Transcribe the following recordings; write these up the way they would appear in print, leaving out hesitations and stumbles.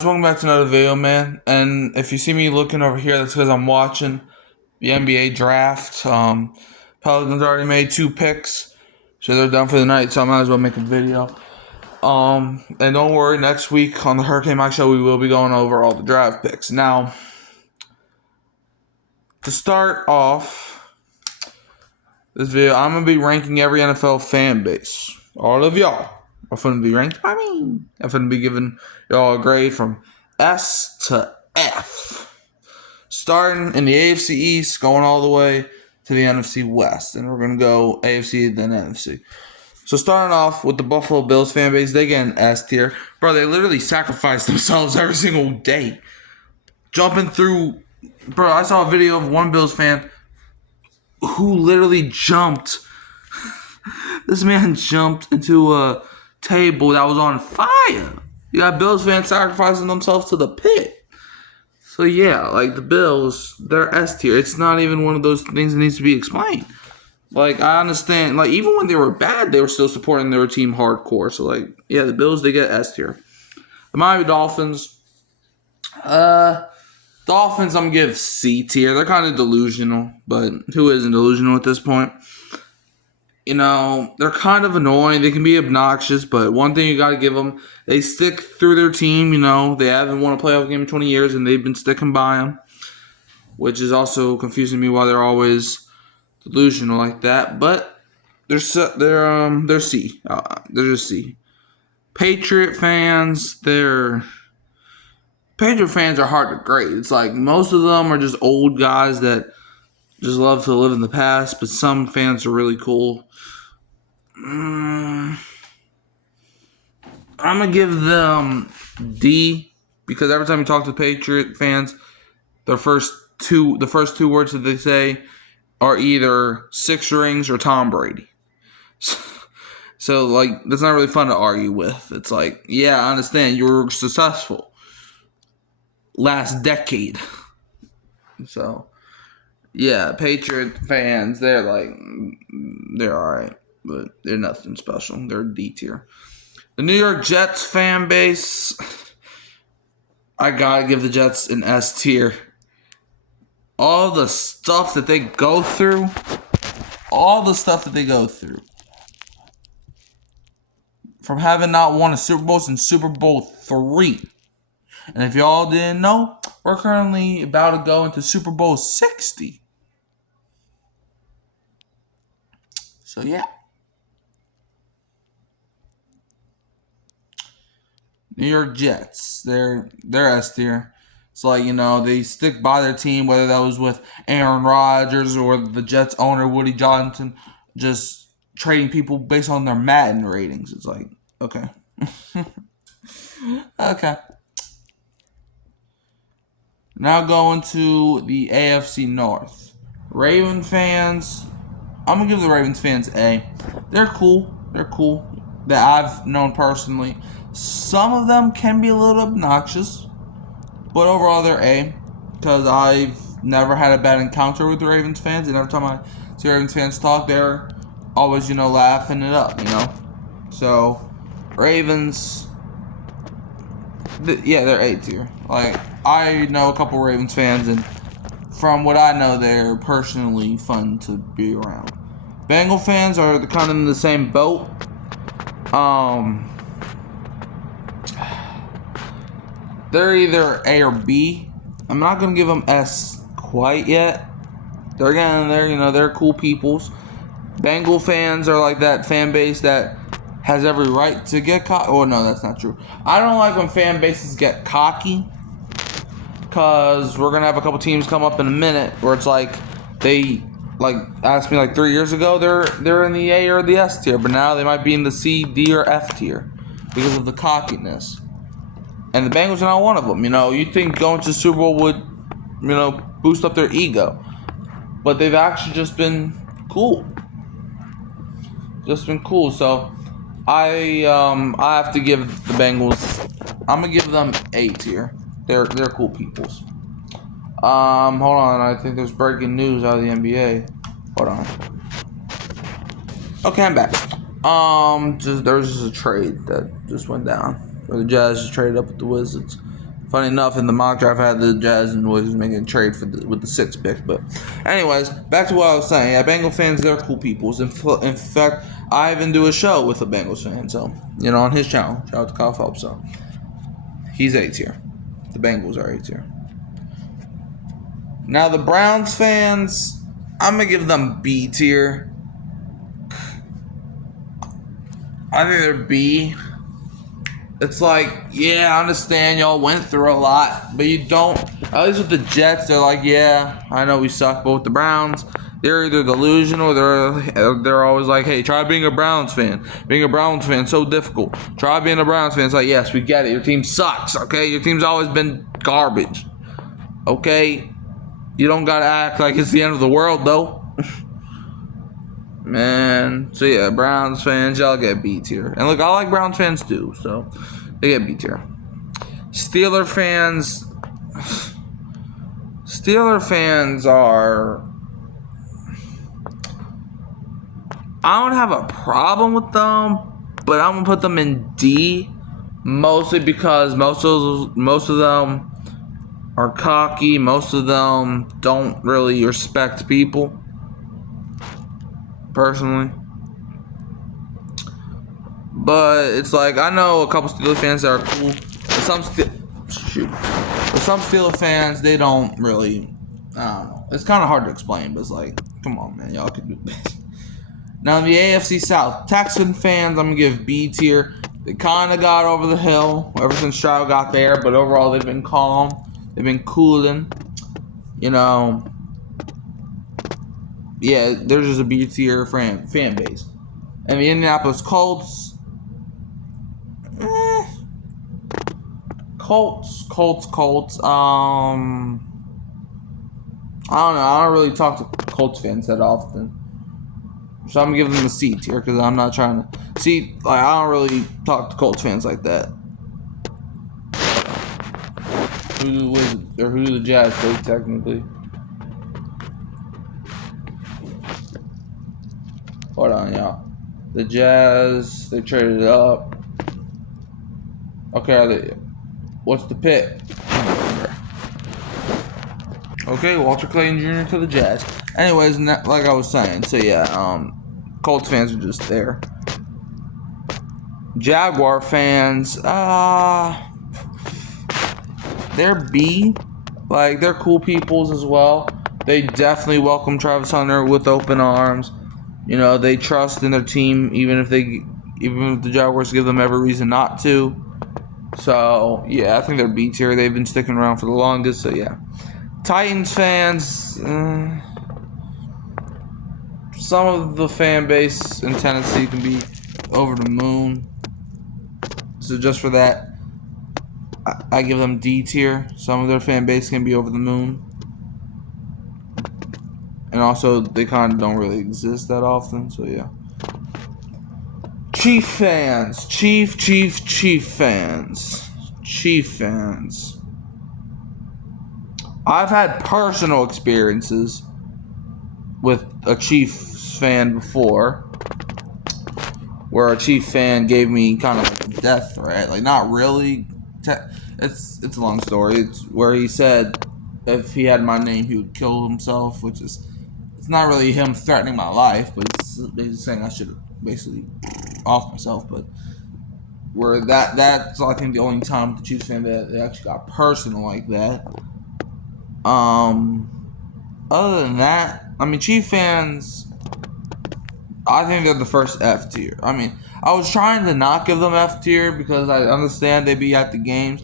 Welcome back to another video, man. And if you see me looking over here, that's because I'm watching the NBA draft. Pelicans already made 2 picks, so they're done for the night. So I might as well make a video. And don't worry, next week on the Hurricane Mike Show, we will be going over all the draft picks. Now, to start off this video, I'm gonna be ranking every NFL fan base. All of y'all are gonna be ranked by me. I'm gonna be giving y'all a grade from S to F. Starting in the AFC East, going all the way to the NFC West. And we're going to go AFC, then NFC. So starting off with the Buffalo Bills fan base, they get an S tier. Bro, they literally sacrifice themselves every single day. Jumping through... Bro, I saw a video of one Bills fan who literally jumped. This man jumped into a table that was on fire. You got Bills fans sacrificing themselves to the pit. So yeah, like the Bills, they're S tier. It's not even one of those things that needs to be explained. Like, I understand, like, even when they were bad, they were still supporting their team hardcore. So, like, yeah, the Bills, they get S tier. The Miami Dolphins, I'm going to give C tier. They're kind of delusional, but who isn't delusional at this point? You know, they're kind of annoying. They can be obnoxious, but one thing you got to give them, they stick through their team. You know, they haven't won a playoff game in 20 years, and they've been sticking by them, which is also confusing me why they're always delusional like that. But they're C. They're just C. Patriot fans, Patriot fans are hard to grade. It's like most of them are just old guys that just love to live in the past, but some fans are really cool. I'm going to give them D, because every time you talk to Patriot fans, the first two words that they say are either 6 rings or Tom Brady. So, like, that's not really fun to argue with. It's like, yeah, I understand you were successful last decade. So, yeah, Patriot fans, they're alright, but they're nothing special. They're D tier. The New York Jets fan base, I gotta give the Jets an S tier. All the stuff that they go through, from having not won a Super Bowl since Super Bowl 3. And if y'all didn't know, we're currently about to go into Super Bowl 60. So, yeah. New York Jets, they're S tier. So, like, you know, they stick by their team, whether that was with Aaron Rodgers or the Jets owner, Woody Johnson, just trading people based on their Madden ratings. It's like, okay. Okay. Now going to the AFC North. Raven fans, I'm going to give the Ravens fans A. They're cool. That I've known personally. Some of them can be a little obnoxious, but overall they're A, because I've never had a bad encounter with the Ravens fans, and every time I see Ravens fans talk, they're always, laughing it up, So, Ravens, they're A tier. Like, I know a couple Ravens fans, and from what I know, they're personally fun to be around. Bengal fans are kind of in the same boat. They're either A or B. I'm not going to give them S quite yet. They're getting there, they're cool peoples. Bengal fans are like that fan base that has every right to get cocky. Oh, no, that's not true. I don't like when fan bases get cocky, because we're going to have a couple teams come up in a minute where it's like they asked me 3 years ago, they're in the A or the S tier, but now they might be in the C, D, or F tier because of the cockiness. And the Bengals are not one of them. You think going to the Super Bowl would, boost up their ego. But they've actually just been cool. So I have to give the Bengals, I'm going to give them A tier. They're cool peoples. Hold on. I think there's breaking news out of the NBA. Hold on. Okay, I'm back. There was just a trade that just went down, where the Jazz just traded up with the Wizards. Funny enough, in the mock draft, I had the Jazz and Wizards making a trade with the 6th pick. But, anyways, back to what I was saying. Yeah, Bengal fans, they're cool people. In fact, I even do a show with a Bengals fan. So, on his channel. Shout out to Kyle Phelps. So, he's A tier. The Bengals are A tier. Now, the Browns fans, I'm going to give them B tier. I think they're B. It's like, yeah, I understand y'all went through a lot, but you don't. At least with the Jets, they're like, yeah, I know we suck, but with the Browns, they're either delusional, they're always like, hey, try being a Browns fan. Being a Browns fan is so difficult. Try being a Browns fan. It's like, yes, we get it. Your team sucks, okay? Your team's always been garbage, okay? You don't gotta act like it's the end of the world, though. Man, so yeah, Browns fans, y'all get B tier. And look, I like Browns fans too, so they get B tier. Steeler fans are, I don't have a problem with them, but I'm gonna put them in D, mostly because most of them are cocky. Most of them don't really respect people. Personally, but it's like I know a couple Steelers fans that are cool. But some Steelers fans, they don't really. I don't know. It's kind of hard to explain, but it's like, come on, man, y'all can do this. Now in the AFC South, Texan fans, I'm gonna give B tier. They kind of got over the hill ever since Stroud got there, but overall they've been calm. They've been cooling. Yeah, there's just a B tier fan base. And the Indianapolis Colts. Colts. I don't know. I don't really talk to Colts fans that often. So I'm gonna give them a C tier because I'm not trying to see. Like, I don't really talk to Colts fans like that. Who the Jazz play technically? Hold on, y'all. The Jazz, they traded up. Okay, what's the pick? Okay, Walter Clayton Jr. to the Jazz. Anyways, like I was saying, so yeah, Colts fans are just there. Jaguar fans, they're B. Like, they're cool peoples as well. They definitely welcome Travis Hunter with open arms. They trust in their team, even if the Jaguars give them every reason not to. So, yeah, I think they're B tier. They've been sticking around for the longest, so yeah. Titans fans, some of the fan base in Tennessee can be over the moon. So just for that, I give them D tier. Some of their fan base can be over the moon. And also, they kind of don't really exist that often, so yeah. Chief fans. Chief fans. I've had personal experiences with a Chiefs fan before, where a Chief fan gave me kind of like a death threat. Like, not really. It's a long story. It's where he said if he had my name, he would kill himself, which is, it's not really him threatening my life, but it's basically saying I should basically off myself. But where that's I think the only time with the Chiefs fan that they actually got personal like that. Other than that, I mean, Chief fans, I think they're the first F tier. I mean, I was trying to not give them F tier because I understand they be at the games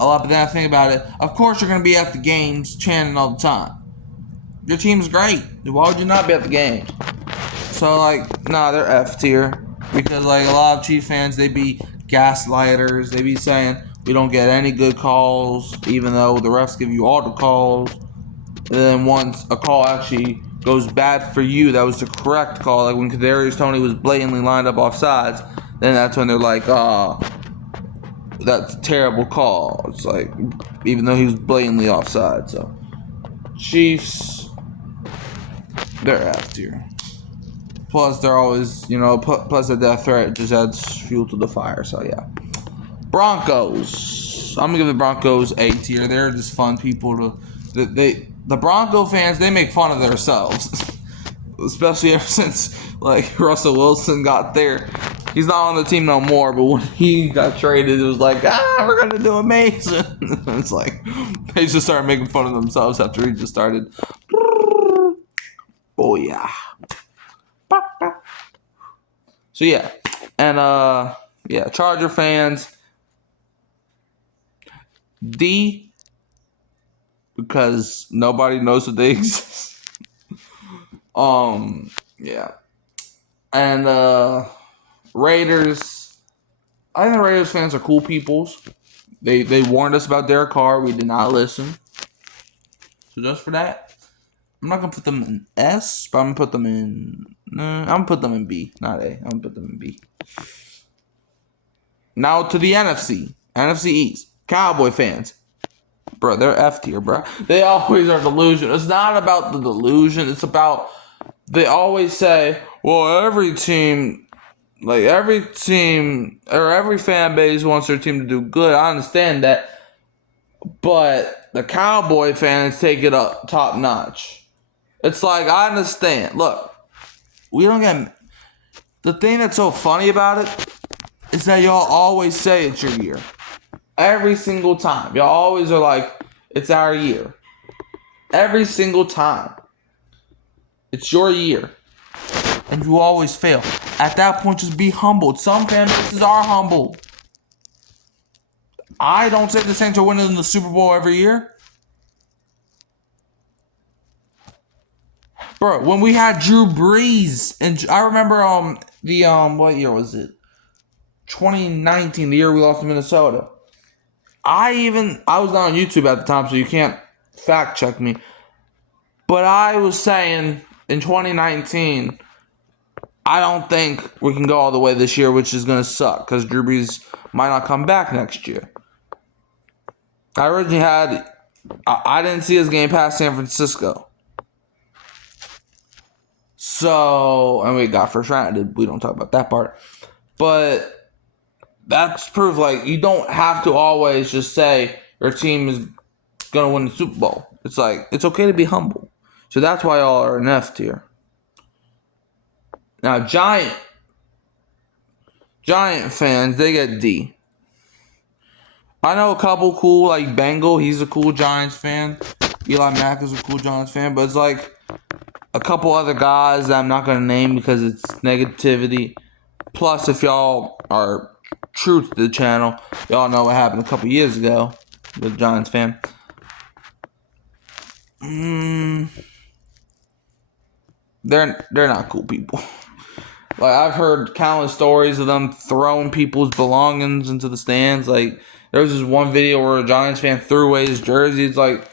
a lot, but then I think about it, of course you're going to be at the games chanting all the time. Your team's great. Why would you not be at the games? So, like, nah, they're F tier. Because, like, a lot of Chief fans, they be gaslighters. They be saying, we don't get any good calls, even though the refs give you all the calls. And then once a call actually goes bad for you, that was the correct call, like when Kadarius Toney was blatantly lined up off sides, then that's when they're like, that's a terrible call. It's like, even though he was blatantly offside. So, Chiefs, they're F tier. Plus, they're always, plus the death threat just adds fuel to the fire. So, yeah. Broncos. I'm gonna give the Broncos A tier. They're just fun people to. The Bronco fans, they make fun of themselves, especially ever since like Russell Wilson got there. He's not on the team no more, but when he got traded, it was like, we're gonna do amazing. It's like they just started making fun of themselves after he just started. Oh yeah. So yeah, and yeah, Charger fans, D, because nobody knows that they exist. Yeah, and Raiders. I think the Raiders fans are cool peoples. They warned us about Derek Carr. We did not listen. So just for that, I'm not gonna put them in S, but I'm gonna put them in. I'm gonna put them in B, not A. I'm gonna put them in B. Now to the NFC East. Cowboy fans, bro, they're F tier, bro. They always are delusion. It's not about the delusion. It's about they always say, well, every team or every fan base wants their team to do good. I understand that, but the Cowboy fans take it up top notch. It's like, I understand. Look, we don't get. The thing that's so funny about it is that y'all always say it's your year. Every single time. Y'all always are like, it's our year. Every single time. It's your year. And you always fail. At that point, just be humbled. Some fan bases are humble. I don't say the Saints are winning the Super Bowl every year. Bro, when we had Drew Brees, and I remember what year was it? 2019, the year we lost to Minnesota. I was not on YouTube at the time, so you can't fact check me. But I was saying in 2019, I don't think we can go all the way this year, which is going to suck because Drew Brees might not come back next year. I originally I didn't see his game past San Francisco. So, and we got first round. We don't talk about that part. But that's proof, like, you don't have to always just say your team is going to win the Super Bowl. It's like, it's okay to be humble. So that's why y'all are an F tier. Now, Giant fans, they get D. I know a couple cool, like Bengal, he's a cool Giants fan. Eli Mack is a cool Giants fan. But it's like a couple other guys that I'm not going to name because it's negativity. Plus, if y'all are true to the channel, y'all know what happened a couple years ago with a Giants fan. They're not cool people. Like, I've heard countless stories of them throwing people's belongings into the stands. Like, there was this one video where a Giants fan threw away his jersey. It's like,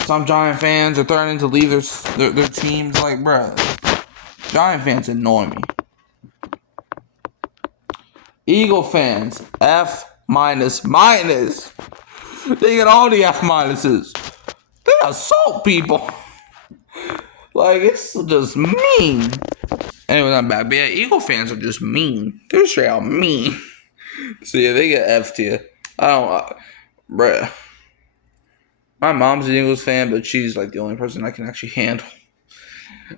some Giant fans are threatening to leave their teams. Like, bruh, Giant fans annoy me. Eagle fans, F minus. They get all the F minuses. They assault people. Like, it's just mean. Anyway, I'm back. But yeah, Eagle fans are just mean. They're straight out mean. So yeah, they get F tier. Bruh. My mom's an Eagles fan, but she's like the only person I can actually handle.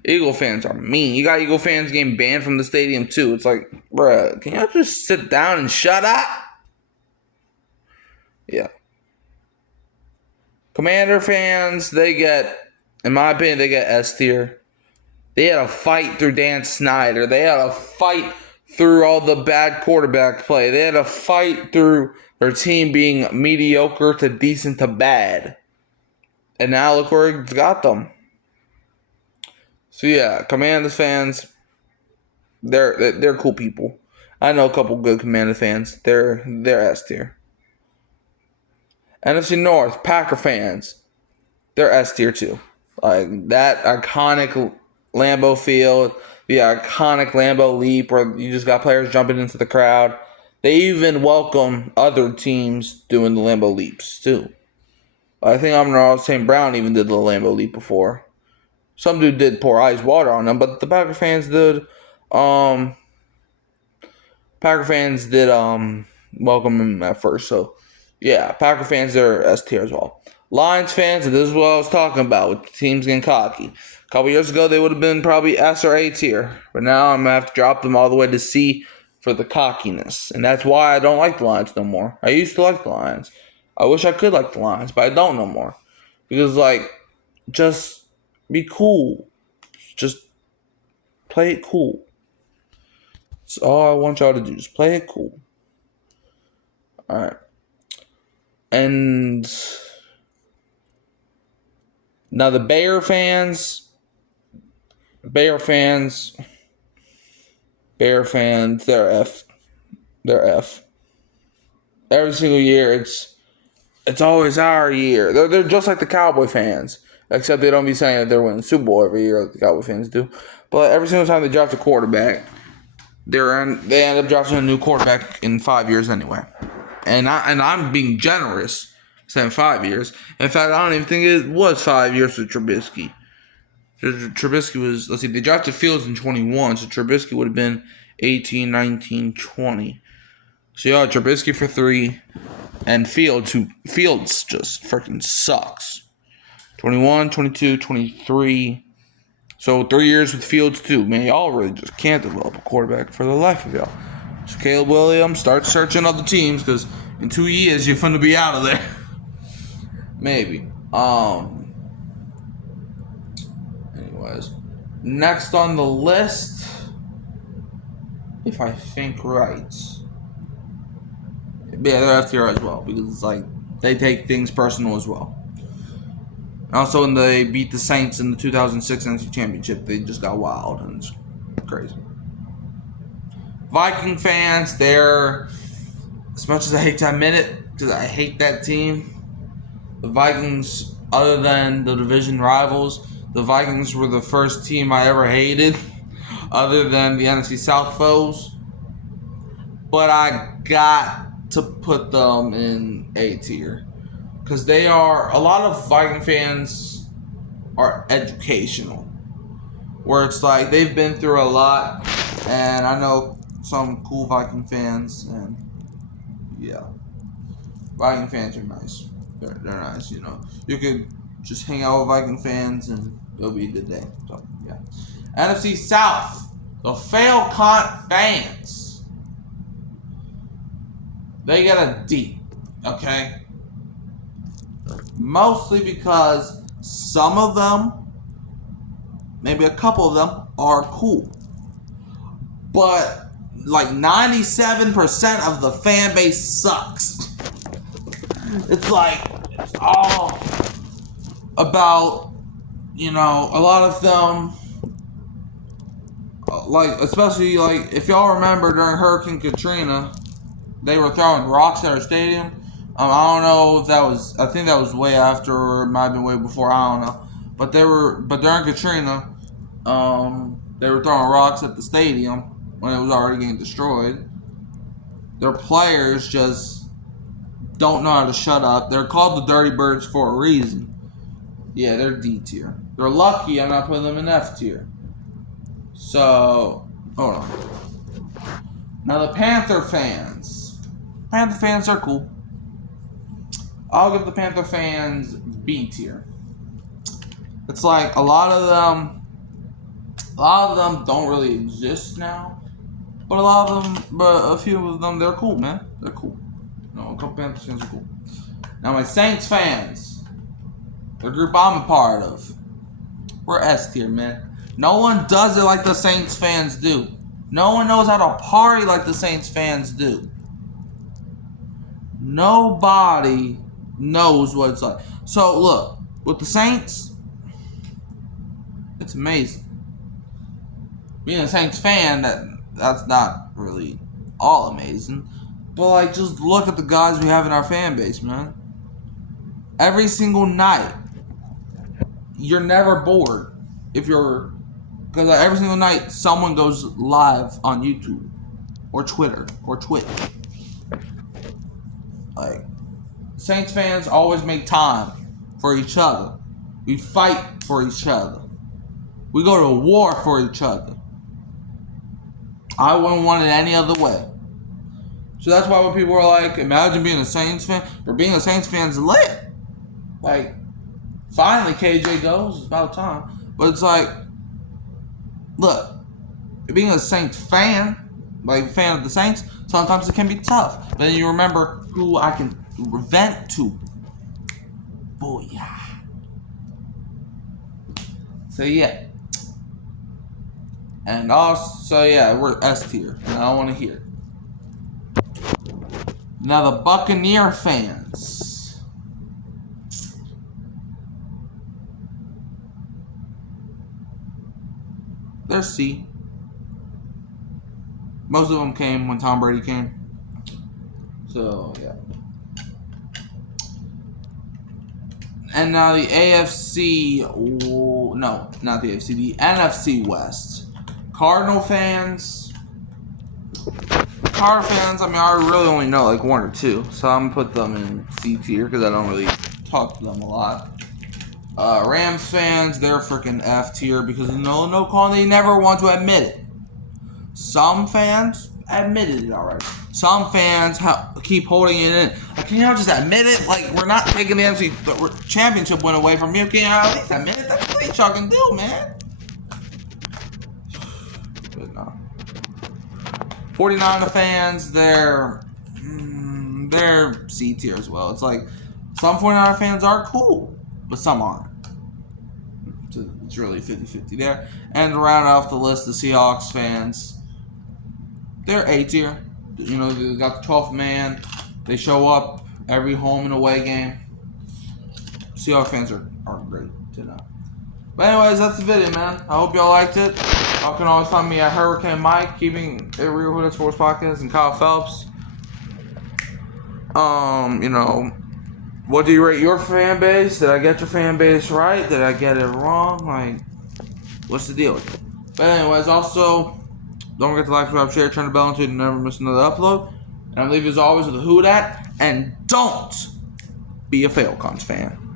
Eagle fans are mean. You got Eagle fans getting banned from the stadium too. It's like, bruh, can y'all just sit down and shut up? Yeah. Commander fans, they get, in my opinion, they get S tier. They had a fight through Dan Snyder. They had a fight through all the bad quarterback play. They had a fight through their team being mediocre to decent to bad. And now look where it's got them. So yeah, Commanders fans, they're cool people. I know a couple good Commander fans. They're S tier. NFC North, Packer fans, they're S tier too. Like that iconic Lambeau Field, the iconic Lambeau Leap where you just got players jumping into the crowd. They even welcome other teams doing the Lambeau Leaps too. I think Amon-Ra St. Brown even did the Lambeau Leap before. Some dude did pour ice water on them, but the Packer fans did. Welcome him at first. So Yeah, Packer fans are S tier as well. Lions fans, and this is what I was talking about with the teams getting cocky. A couple years ago, they would have been probably S or A tier, but now I'm gonna have to drop them all the way to C for the cockiness, and that's why I don't like the Lions no more. I used to like the Lions. I wish I could like the Lions, but I don't no more because just be cool, just play it cool. That's all I want y'all to do. Just play it cool. All right, and now the Bear fans, they're F. They're F. Every single year, it's always our year. They're just like the Cowboy fans, except they don't be saying that they're winning the Super Bowl every year like the Cowboy fans do. But every single time they draft a quarterback, they end up drafting a new quarterback in 5 years anyway. And I'm being generous, saying 5 years. In fact, I don't even think it was 5 years with Trubisky. Trubisky was, let's see, they drafted Fields in 21, so Trubisky would have been 18, 19, 20. So yeah, Trubisky for 3, and Fields just freaking sucks. 21, 22, 23. So 3 years with Fields too. Man, y'all really just can't develop a quarterback for the life of y'all. So Caleb Williams, start searching other teams, because in 2 years you're finna be out of there. Maybe. Anyways, next on the list, if I think right, yeah, they're F tier as well, because it's like they take things personal as well. Also, when they beat the Saints in the 2006 NFC Championship, they just got wild, and it's crazy. Viking fans, they're, as much as I hate to admit it, because I hate that team, the Vikings, other than the division rivals, the Vikings were the first team I ever hated, other than the NFC South foes. But I got to put them in A tier. Because they are, a lot of Viking fans are educational. Where it's like, they've been through a lot. And I know some cool Viking fans. And yeah. Viking fans are nice. They're nice, you know. You could just hang out with Viking fans and it'll be a good day. So, yeah. NFC South. The Falcon fans. They get a D. Okay? Mostly because some of them, maybe a couple of them, are cool. But like 97% of the fan base sucks. It's like, it's all about, you know, a lot of them, like, especially, like, if y'all remember during Hurricane Katrina, they were throwing rocks at our stadium. I don't know if that was, I think that was way after, or it might have been way before, I don't know. But during Katrina, they were throwing rocks at the stadium when it was already getting destroyed. Their players just don't know how to shut up. They're called the Dirty Birds for a reason. Yeah, they're D tier. They're lucky I'm not putting them in F tier. So, hold on. Now the Panther fans. Panther fans are cool. I'll give the Panther fans B tier. It's like a lot of them don't really exist now. But a few of them, they're cool, man. They're cool. No, a couple Panther fans are cool. Now my Saints fans, the group I'm a part of, we're S tier, man. No one does it like the Saints fans do. No one knows how to party like the Saints fans do. Nobody knows what it's like. So look, with the Saints, it's amazing. Being a Saints fan, that's not really all amazing. But like, just look at the guys we have in our fan base, man. Every single night, you're never bored because every single night someone goes live on YouTube or Twitter or Twitch. Like, Saints fans always make time for each other. We fight for each other. We go to war for each other. I wouldn't want it any other way. So that's why when people are like, imagine being a Saints fan, or being a Saints fan's lit. Like, finally KJ goes, it's about time. But it's like, look, being a Saints fan, like fan of the Saints, sometimes it can be tough. But then you remember who I can vent to. Booyah. So yeah. And also, yeah, we're S tier. And I don't want to hear. Now the Buccaneer fans. They're C. Most of them came when Tom Brady came. So, yeah. And now the AFC, no, not the AFC, the NFC West. Cardinal fans, I mean, I really only know like one or two. So I'm going to put them in C tier because I don't really talk to them a lot. Rams fans, they're freaking F tier because no call, they never want to admit it. Some fans admitted it already. Some fans keep holding it in. Like, can y'all just admit it? Like, we're not taking the NFC championship win away from you. Can y'all at least admit it? That's what y'all can do, man. But no. 49er fans, they're C tier as well. It's like, some 49er fans are cool, but some aren't. So it's really 50-50 there. And to round off the list, the Seahawks fans, they're A tier. You know, they got the 12th man. They show up every home and away game. Seahawks fans are great to know. But anyways, that's the video, man. I hope y'all liked it. Y'all can always find me at Hurricane Mike, keeping it real with the Sports Podcast, and Kyle Phelps. You know, what do you rate your fan base? Did I get your fan base right? Did I get it wrong? Like, what's the deal with it? But anyways, also, don't forget to like, subscribe, share, turn the bell on so you never miss another upload. And I'm leaving as always with a who dat. And don't be a Falcons fan.